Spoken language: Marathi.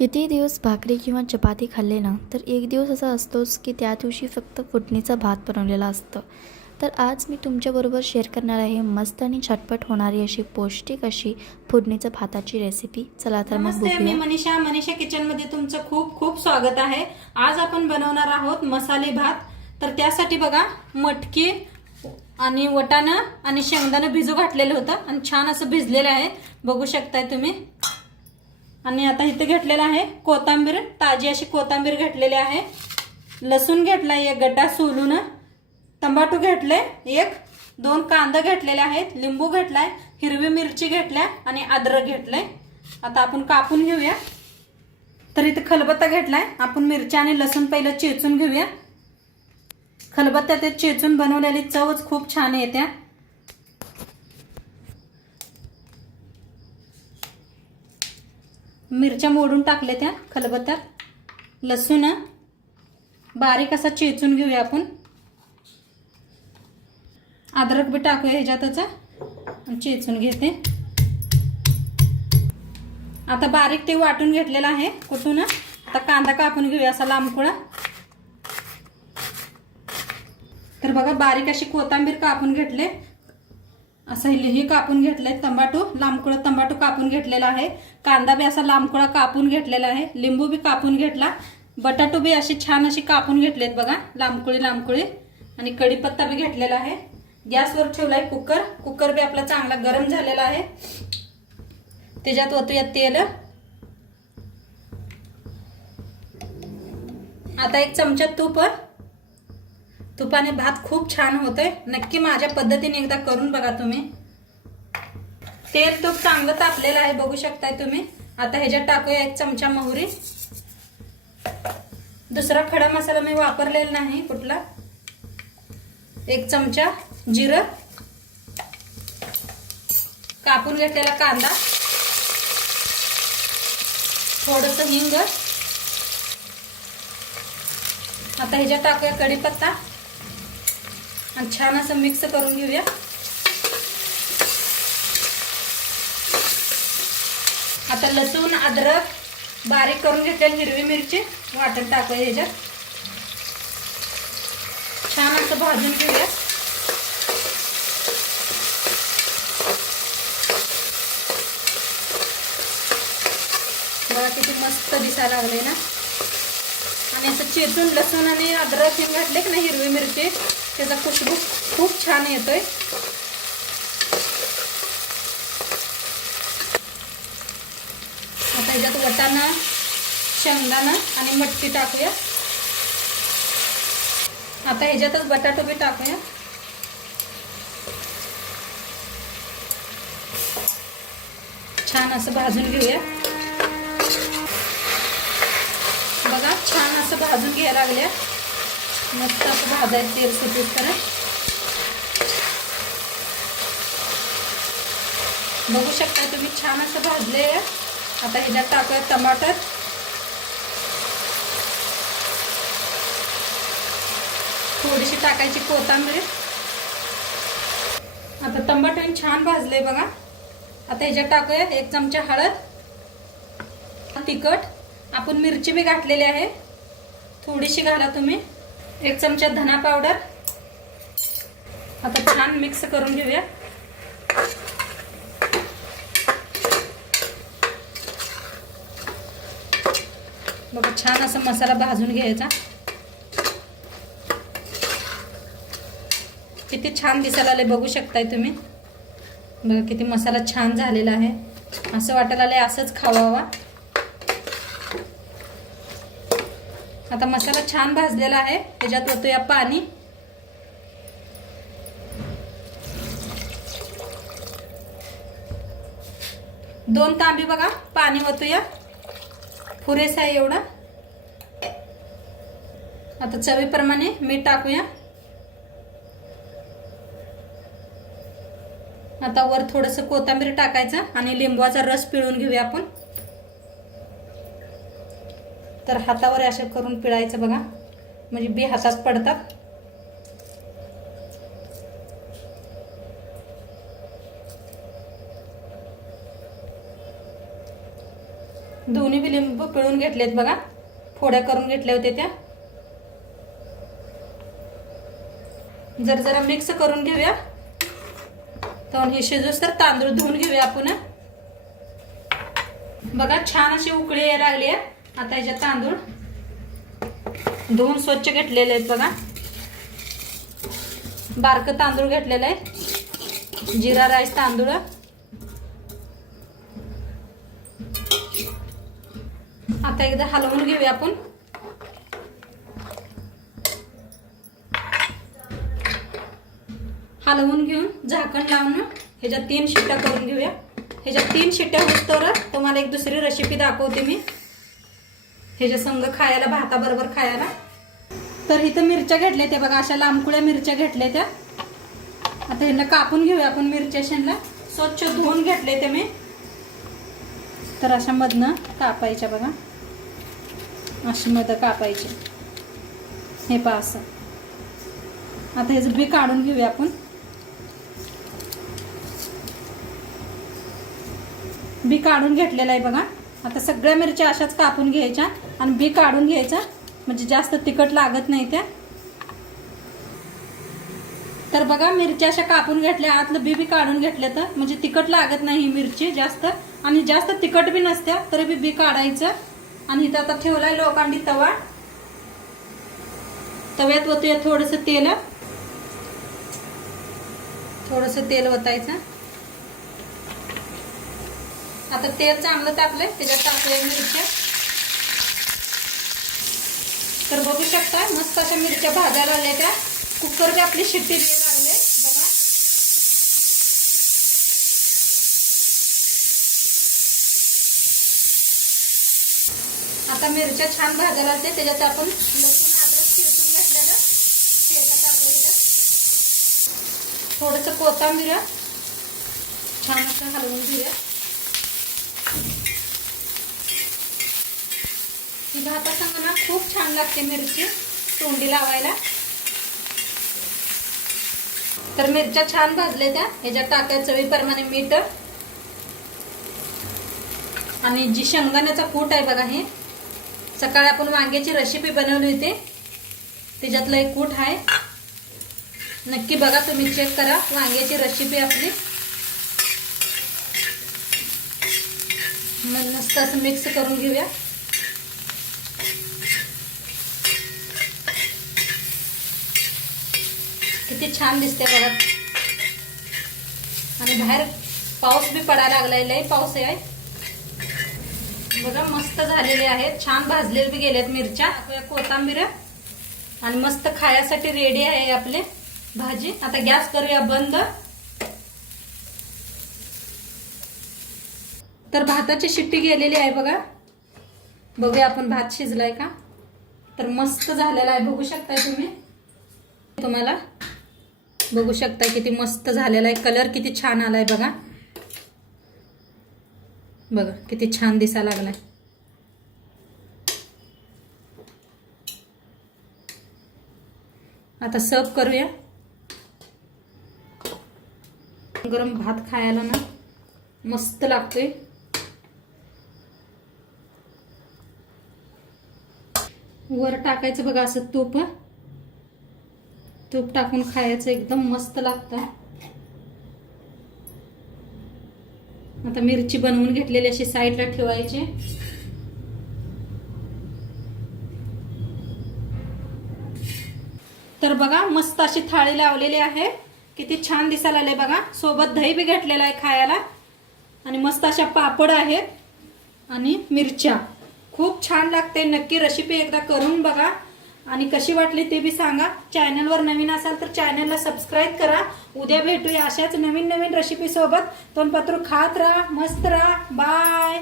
किती दिवस भाकरी किंवा चपाती खाल्ले ना तर एक दिवस असा असतोच की त्या दिवशी फक्त फोडणीचा भात बनवलेला असतं. तर आज मी तुमच्याबरोबर शेअर करणार आहे मस्त आणि झटपट होणारी अशी पौष्टिक अशी फोडणीचा भाताची रेसिपी चला तर मग मी मनीषा. मनीषा किचनमध्ये तुमचं खूप खूप स्वागत आहे. आज आपण बनवणार आहोत मसाले भात. तर त्यासाठी बघा मटकी आणि वटाणं आणि शेंगदाणं भिजू घातलेलं होतं आणि छान असं भिजलेलं आहे. बघू शकताय तुम्ही. आणि आता इथे घेतलेलं आहे कोथंबीर ताजी अशी कोथांबीर घेतलेली आहे. लसूण घेतलाय एक गड्डा सोलून. तंबाटू घेतले एक दोन कांदा घेतलेले आहेत लिंबू घेतलाय हिरवी मिरची घेतल्या आणि अद्रक घेतलंय. आता आपण कापून घेऊया. तर इथे खलबत्ता घेतलाय आपण मिरच्या आणि लसूण पहिलं चेचून घेऊया. खलबत्त्या ते चेचून बनवलेली चवच खूप छान येत्या. मिरच्या मोडून टाकल्या त्या खलबत्त्यात. लसूण बारीक असा चेचून घेऊया आपण. अद्रक बी टाकूया ह्याच्यातच चेचून घेते. आता बारीक ते वाटून घेतलेलं आहे कुठून आता कांदा कापून घेऊया असा लांबकुळा तर बघा बारीक अशी कोथांबीर कापून घेतले. असं हे कापून घेतलंय तंबाटू लांबकुळा तंबाटू कापून घेतलेला आहे. कांदा बी असा लांबकुळा कापून घेतलेला आहे. लिंबू बी कापून घेतला. बटाटो बी अशी छान अशी कापून घेतलेत बघा लांबकुळी लांबकुळी. आणि कढीपत्ता बी घेतलेला आहे. गॅसवर ठेवलाय कुकर. कुकर बी आपला चांगला गरम झालेला आहे. त्याच्यात ओतूया तेल. आता एक चमचा तूप. तुपाने भात खूप छान होतोय. नक्की माझ्या पद्धतीने एकदा करून बघा तुम्ही. तेल तूप चांगलं तापलेलं आहे बघू शकताय तुम्ही. आता ह्याच्यात टाकूया एक चमचा मोहरी. दुसरा खडा मसाला मी वापरलेला नाही कुठला? एक चमचा जिरं. कापून घेतलेला कांदा. थोडस हिंग. आता ह्याच्यात टाकूया कढीपत्ता. आणि छान असं मिक्स करून घेऊया. आता लसूण अद्रक बारीक करून घेतलेली हिरवी मिरची वाटण टाकूया ह्याच्यात. छान असं भाजून घेऊया. बघा किती मस्त दिसायला लागले ना. आणि असं चेचून लसूण आणि अद्रक हे घातले की नाही हिरवी मिरची त्याचा खुशबू खूप छान येतोय. आता ह्याच्यात वटाणा शेंगदाणा आणि मटकी टाकूया. आता ह्याच्यातच बटाटो बी टाकूया. छान असं भाजून घेऊया बघा छान असं भाजून घ्यायला लागल्या. मस्त असं भाजायचं तेल सुटूस करा बघू शकता तुम्ही छान असं भाजले आता ह्याच्यात टाकूया टमाटर. थोडीशी टाकायची कोथांबीर. आता टमाटर छान भाजले बघा. आता ह्याच्यात टाकूया एक चमचा हळद. तिखट. आपण मिरची बी घातलेली आहे. थोडीशी घाला तुम्ही. एक चमचा धना पावडर आता छान मिक्स करून घेऊया. बघा छान असा मसाला भाजून घ्यायचा. किती छान दिसायला आले बघू शकताय तुम्ही. बघा किती मसाला छान झालेला आहे. असं वाटायला आलं असंच खावावा. आता मसाला छान भाजलेला आहे. त्याच्यात होतो या पाणी. दोन तांबी बघा पाणी होतोया पुरेसा आहे एवढा. आता चवीप्रमाणे मीठ टाकूया. आता वर थोडस कोथिंबीर टाकायचं आणि लिंबवाचा रस पिळून घेऊया आपण. तर हातावर असे करून पिळायचं बघा. म्हणजे बी हातात पडतात. दोन्ही बी लिंबू पिळून घेतलेत बघा. फोड्या करून घेतल्या होत्या त्या. जर जरा मिक्स करून घेऊया. तर हे शिजूस तर तांदूळ धुवून घेऊया आपण. बघा छान अशी उकळी यायला लागली आहे. आता ह्याच्यात तांदूळ. धुवून स्वच्छ घेतलेले आहेत बघा. बारकं तांदूळ घेतलेलं आहे. जिरा राईस तांदूळ. आता एकदा हलवून घेऊया आपण. हलवून घेऊन झाकण लावून ह्याच्यात तीन शिट्ट्या करून घेऊया. ह्याच्यात तीन शिट्ट्या होतोवर तुम्हाला एक दुसरी रेसिपी दाखवते मी. ह्याच्या संग खायला भाताबरोबर खायला. तर इथं मिरच्या घेतल्या त्या बघा अशा लांबकुळ्या मिरच्या घेतल्या त्या. आता ह्यांना कापून घेऊया आपण मिरच्या शेणला. स्वच्छ धुवून घेतले ते मी. तर अशा मधनं कापायच्या बघा. अशी मध कापायची. हे पहा असं. आता ह्याचं बी काढून घेऊया आपण. बी काढून घेतलेलं आहे बघा. आता सगळ्या मिरच्या अशाच कापून घ्यायच्या आणि बी काढून घ्यायचा. म्हणजे जास्त तिखट लागत नाही त्या. तर बघा मिरच्या अशा कापून घेतल्या आतलं बी बी काढून घेतल्या तर म्हणजे तिखट लागत नाही ही मिरची जास्त. आणि जास्त तिखट बी नसत्या तरी बी बी काढायचं. आणि इथं आता ठेवलाय लोकांनी तवा. तव्यात वतूया थोडस तेल. थोडस तेल वतायचं. आता तेल चांगलं तापलंय त्याच्यात टाकूया मिरच्या. तर बघू शकता मस्त अशा मिरच्या भाजायला आल्या त्या. कुकर बी आपली शिट्टी द्यायला लागले बघा. आता मिरच्या छान भाजायला आल्या त्याच्यात आपण लसूण आदर चिरतून घातलेलं शेतात टाकलेलं थोडंसं कोथिंबीर छान असं हलवून घेऊया. ही भातासंग ना खूप छान लागते मिरची तोंडी लावायला. तर मिरच्या छान भाजले त्या ह्याच्यात टाक्या चवीप्रमाणे मीठ. आणि जी शेंगदाण्याचा कूट आहे बघा हे सकाळी आपण वांग्याची रेसिपी बनवली होती त्याच्यातलं एक कूट आहे. नक्की बघा तुम्ही चेक करा वांग्याची रेसिपी आपली. मग मस्त असं मिक्स करून घेऊया. किती छान दिसते बघा. आणि बाहेर पाऊस बी पडायला लागलाय लय पाऊस आहे. बघा मस्त झालेले आहेत. छान भाजलेले बी गेलेत मिरच्या आपल्या आणि मस्त खाण्यासाठी रेडी आहे आपले भाजी. आता गॅस करूया बंद. तर भाताची शिट्टी गेलेली आहे बघा. बघूया आपण भात शिजलाय का? तर मस्त झालेला आहे. बघू शकताय तुम्ही? तुम्हाला? बघू शकता किती मस्त झालेला आहे. कलर किती छान आलाय बघा. बघा किती छान दिसा लागलाय. आता सर्व करूया. गरम भात खायला ना मस्त लागतोय. वर टाकायचं बघा असं तूप. तूप टाकून खायचं एकदम मस्त लागतं. आता मिरची बनवून घेतलेली अशी साईडला ठेवायची. तर बघा मस्त अशी थाळी लावलेली आहे. किती छान दिसायला आले बघा. सोबत दही बी घेतलेला आहे खायला. आणि मस्त अशा पापड आहेत. आणि मिरच्या. खूप छान लागते. नक्की रेसिपी एकदा करून बघा. आणि कशी वाटली ते बी सांगा. चॅनलवर नवीन असाल तर चॅनलला सबस्क्राईब करा. उद्या भेटूया अशाच नवीन नवीन रेसिपी सोबत. तोंडपत्र खात राहा मस्त राहा. बाय